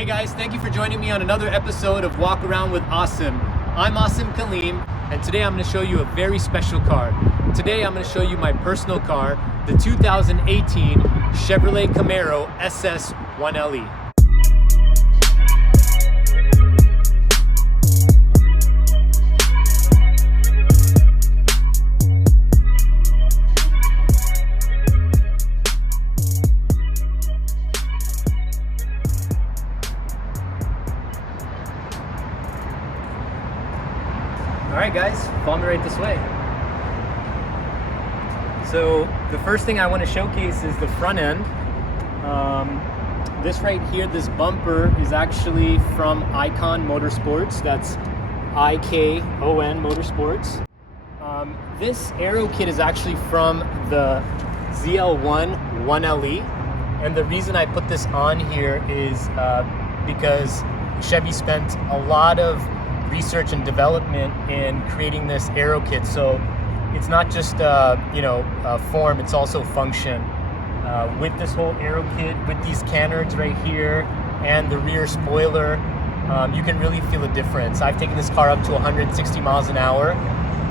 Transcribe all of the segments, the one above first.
Hey guys, thank you for joining me on another episode of Walk Around with Asim. I'm Asim Kaleem, and today I'm going to show you a very special car. Today I'm going to show you my personal car, the 2018 Chevrolet Camaro SS 1LE. Alright guys, follow me right this way. So the first thing I want to showcase is the front end. This right here, this bumper is actually from Ikon Motorsports. That's IKON Motorsports. This aero kit is actually from the ZL1 1LE, and the reason I put this on here is because Chevy spent a lot of research and development in creating this aero kit. So it's not just form, it's also function. With this whole aero kit, with these canards right here and the rear spoiler, you can really feel a difference. I've taken this car up to 160 miles an hour,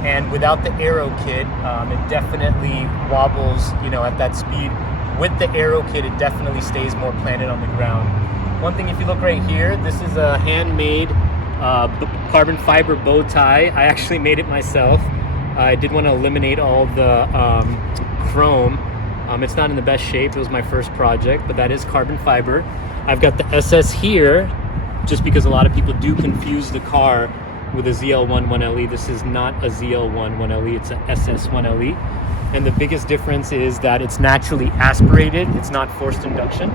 and without the aero kit, it definitely wobbles, at that speed. With the aero kit, it definitely stays more planted on the ground. One thing, if you look right here, this is a handmade carbon fiber bow tie. I actually made it myself. I did want to eliminate all the chrome. It's not in the best shape. It was my first project, but that is carbon fiber. I've got the SS here just because a lot of people do confuse the car with a ZL1 1LE. This is not a ZL1 1LE, it's a SS 1LE. And the biggest difference is that it's naturally aspirated. It's not forced induction.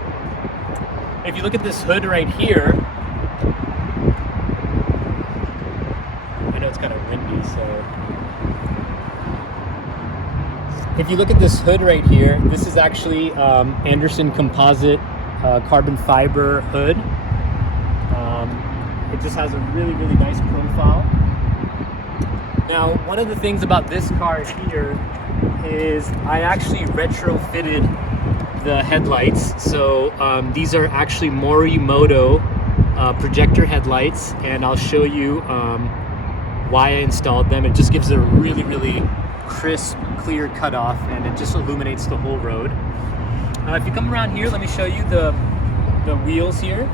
If you look at this hood right here, it's kind of windy, so if you look at this hood right here, this is actually Anderson composite carbon fiber hood. It just has a really nice profile. Now, one of the things about this car here is I actually retrofitted the headlights. So these are actually Morimoto projector headlights, and I'll show you why I installed them. It just gives it a really crisp, clear cutoff, and it just illuminates the whole road. If you come around here, let me show you the wheels here.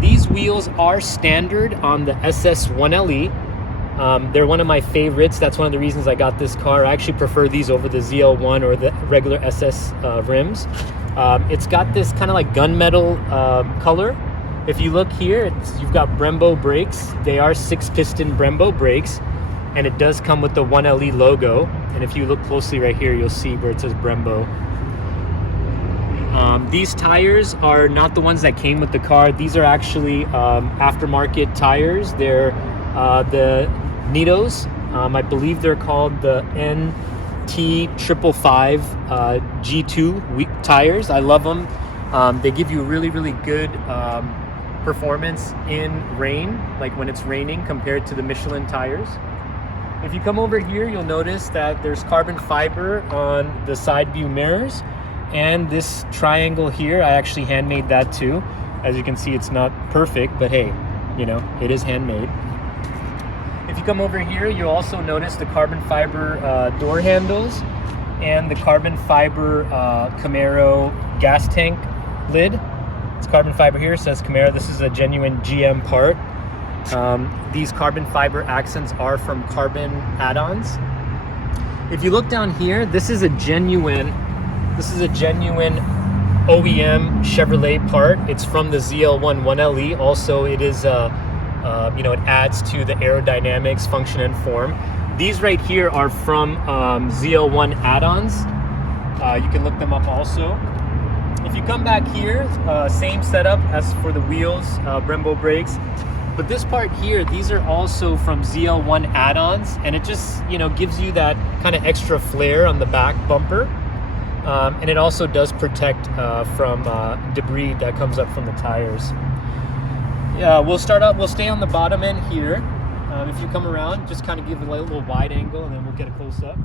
These wheels are standard on the SS 1LE. They're one of my favorites. That's one of the reasons I got this car. I actually prefer these over the ZL1 or the regular SS rims. It's got this kind of like gunmetal color. If you look here, you've got brembo brakes. They are 6-piston brembo brakes, and it does come with the 1LE logo. And if you look closely right here, you'll see where it says brembo. These tires are not the ones that came with the car. These are actually aftermarket tires. They're the Nittos. I believe they're called the NT555 G2 tires. I love them. They give you really good performance in rain, like when it's raining, compared to the Michelin tires. If you come over here, you'll notice that there's carbon fiber on the side view mirrors, and this triangle here, I actually handmade that too. As you can see, it's not perfect, but hey, it is handmade. If you come over here, you'll also notice the carbon fiber door handles and the carbon fiber Camaro gas tank lid. It's carbon fiber here, it says Camaro. This is a genuine GM part. These carbon fiber accents are from carbon add-ons. If you look down here, this is a genuine OEM Chevrolet part. It's from the ZL1 1LE. Also, it is it adds to the aerodynamics, function, and form. These right here are from ZL1 add-ons. You can look them up also. If you come back here, same setup as for the wheels, brembo brakes. But this part here, these are also from ZL1 add-ons, and it just, gives you that kind of extra flair on the back bumper. And it also does protect from debris that comes up from the tires. Yeah, we'll stay on the bottom end here. If you come around, just kind of give it a little wide angle, and then we'll get a close up.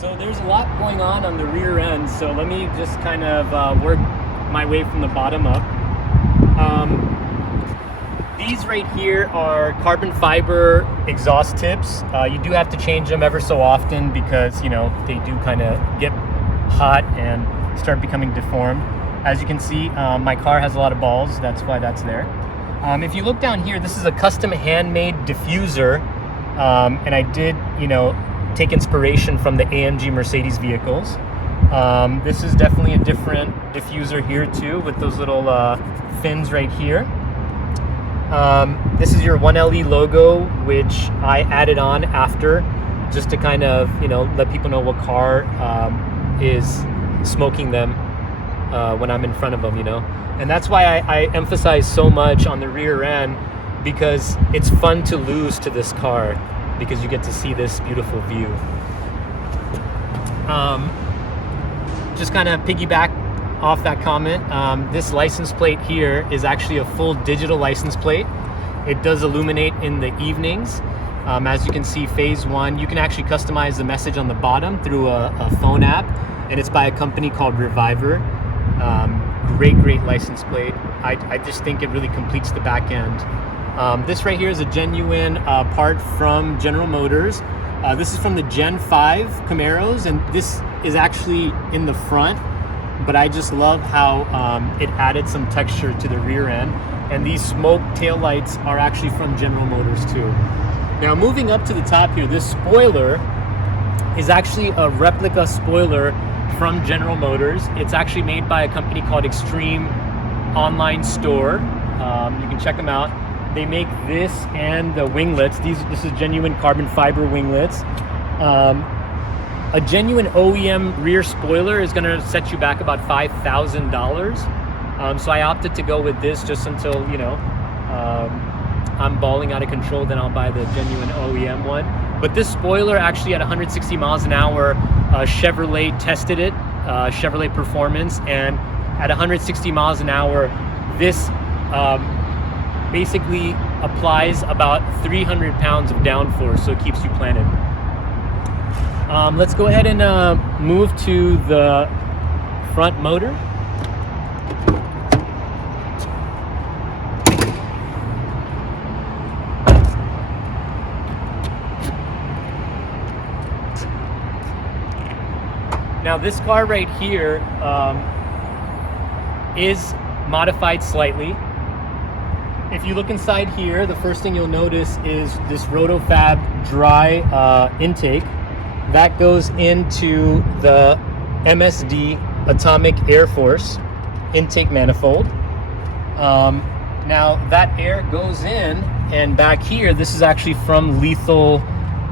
So there's a lot going on the rear end, so let me just kind of work my way from the bottom up. these right here are carbon fiber exhaust tips. You do have to change them ever so often because, you know, they do kind of get hot and start becoming deformed. As you can see, my car has a lot of balls. That's why that's there. If you look down here, this is a custom handmade diffuser. And I did, you know, take inspiration from the AMG Mercedes vehicles. This is definitely a different diffuser here too, with those little fins right here. This is your 1LE logo, which I added on after, just to kind of, you know, let people know what car is smoking them when I'm in front of them, you know. And that's why I emphasize so much on the rear end, because it's fun to lose to this car because you get to see this beautiful view. Just kind of piggyback off that comment, this license plate here is actually a full digital license plate. It does illuminate in the evenings. As you can see, phase 1, you can actually customize the message on the bottom through a phone app, and it's by a company called Reviver. Great license plate. I just think it really completes the back end. This right here is a genuine part from General Motors. This is from the Gen 5 Camaros, and this is actually in the front, but I just love how it added some texture to the rear end. And these smoke taillights are actually from General Motors too. Now moving up to the top here, this spoiler is actually a replica spoiler from General Motors. It's actually made by a company called Extreme Online Store. You can check them out. They make this and the winglets. This is genuine carbon fiber winglets. A genuine OEM rear spoiler is going to set you back about $5,000. So I opted to go with this just until, you know, I'm balling out of control, then I'll buy the genuine OEM one. But this spoiler actually at 160 miles an hour, Chevrolet tested it, Chevrolet Performance, and at 160 miles an hour, this basically applies about 300 pounds of downforce, so it keeps you planted. Let's go ahead and move to the front motor. Now this car right here is modified slightly. If you look inside here, the first thing you'll notice is this RotoFab dry intake. That goes into the MSD Atomic Air Force intake manifold. Now that air goes in, and back here, this is actually from Lethal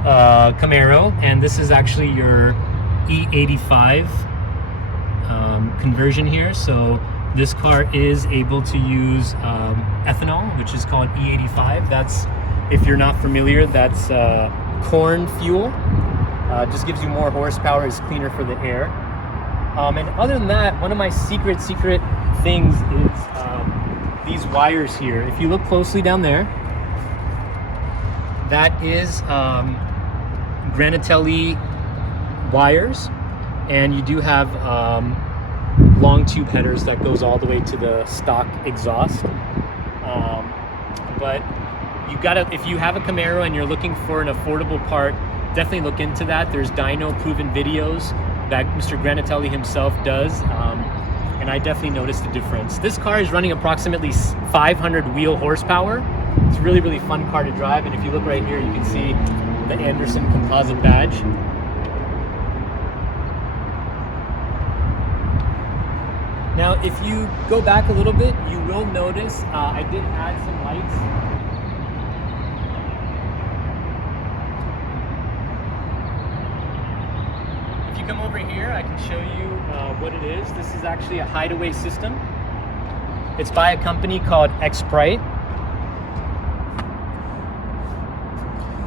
Camaro, and this is actually your E85 conversion here. So this car is able to use ethanol, which is called E85. That's, if you're not familiar, that's corn fuel. Just gives you more horsepower, is cleaner for the air. And other than that, one of my secret things is these wires here. If you look closely down there, that is Granatelli wires, and you do have long tube headers that goes all the way to the stock exhaust. But you gotta, if you have a Camaro and you're looking for an affordable part, definitely look into that. There's dyno proven videos that Mr. Granatelli himself does, and I definitely noticed the difference. This car is running approximately 500 wheel horsepower. It's a really fun car to drive, and if you look right here, you can see the Anderson composite badge. Now, if you go back a little bit, you will notice I did add some lights. If you come over here, I can show you what it is. This is actually a hideaway system. It's by a company called X-Prite.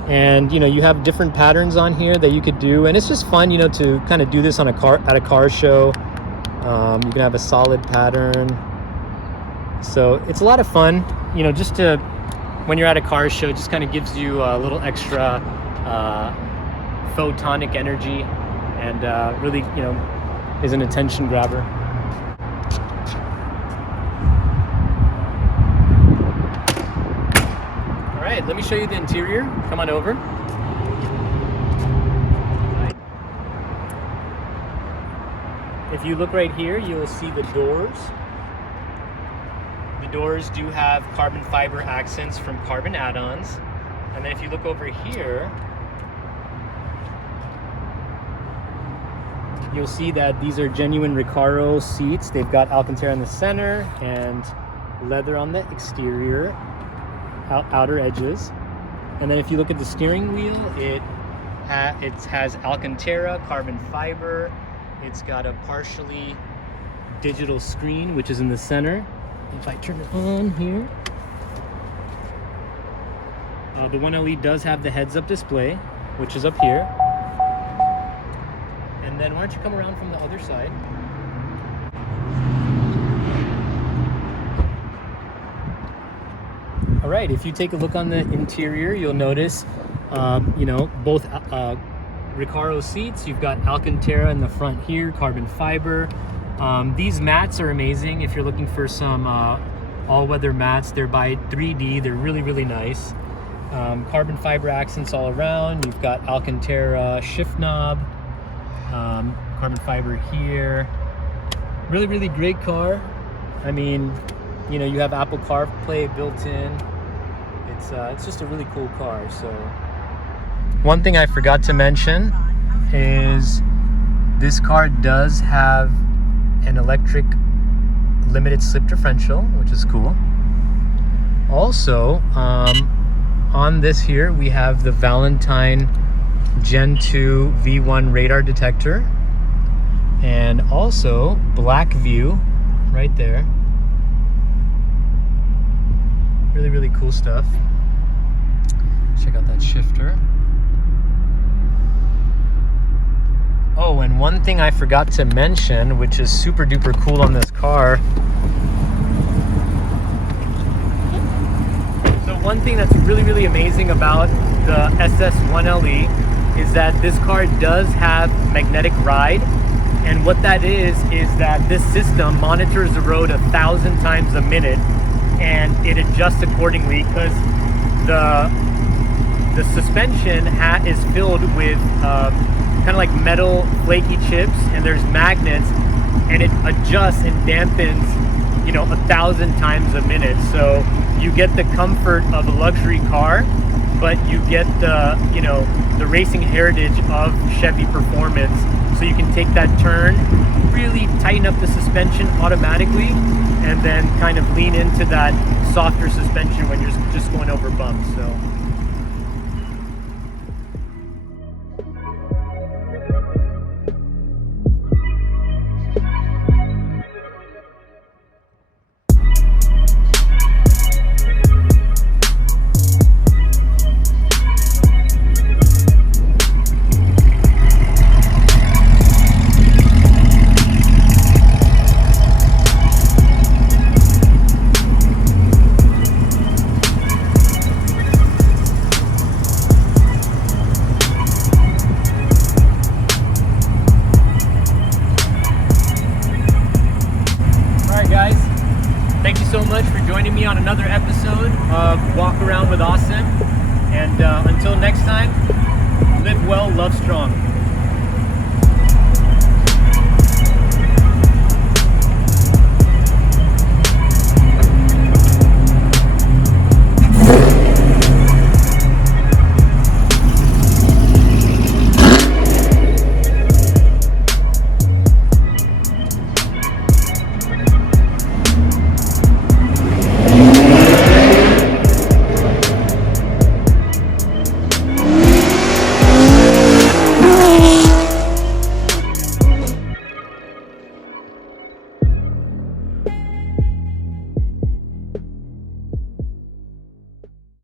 And you know, you have different patterns on here that you could do, and it's just fun, you know, to kind of do this on a car at a car show. You can have a solid pattern, so it's a lot of fun, you know, just to, when you're at a car show, just kind of gives you a little extra photonic energy, and really, you know, is an attention grabber. right, let me show you the interior. Come on over. If you look right here, you'll see the doors. The doors do have carbon fiber accents from carbon add-ons. And then if you look over here, you'll see that these are genuine Recaro seats. They've got Alcantara in the center and leather on the exterior, outer edges. And then if you look at the steering wheel, it has Alcantara, carbon fiber. It's got a partially digital screen, which is in the center. If I turn it on here, the 1LE does have the heads-up display, which is up here. And then why don't you come around from the other side? All right, if you take a look on the interior, you'll notice, both Recaro seats. You've got Alcantara in the front here, carbon fiber. These mats are amazing. If you're looking for some all-weather mats, they're by 3D. They're really, really nice. Carbon fiber accents all around. You've got Alcantara shift knob, carbon fiber here. Really, really great car. I mean, you have Apple CarPlay built in. It's just a really cool car. So one thing I forgot to mention is this car does have an electric limited slip differential, which is cool. Also, on this here, we have the Valentine Gen 2 V1 radar detector, and also black view right there. Really, really cool stuff. Check out that shifter. Oh, and one thing I forgot to mention, which is super duper cool on this car. So one thing that's really, really amazing about the SS1LE is that this car does have magnetic ride. And what that is that this system monitors the road 1,000 times a minute, and it adjusts accordingly, because the suspension is filled with kind of like metal flaky chips, and there's magnets, and it adjusts and dampens 1,000 times a minute. So you get the comfort of a luxury car, but you get the racing heritage of Chevy performance. So you can take that turn, really tighten up the suspension automatically, and then kind of lean into that softer suspension when you're just going over bumps. So thank you so much for joining me on another episode of Walk Around with Asim. And until next time, live well, love strong.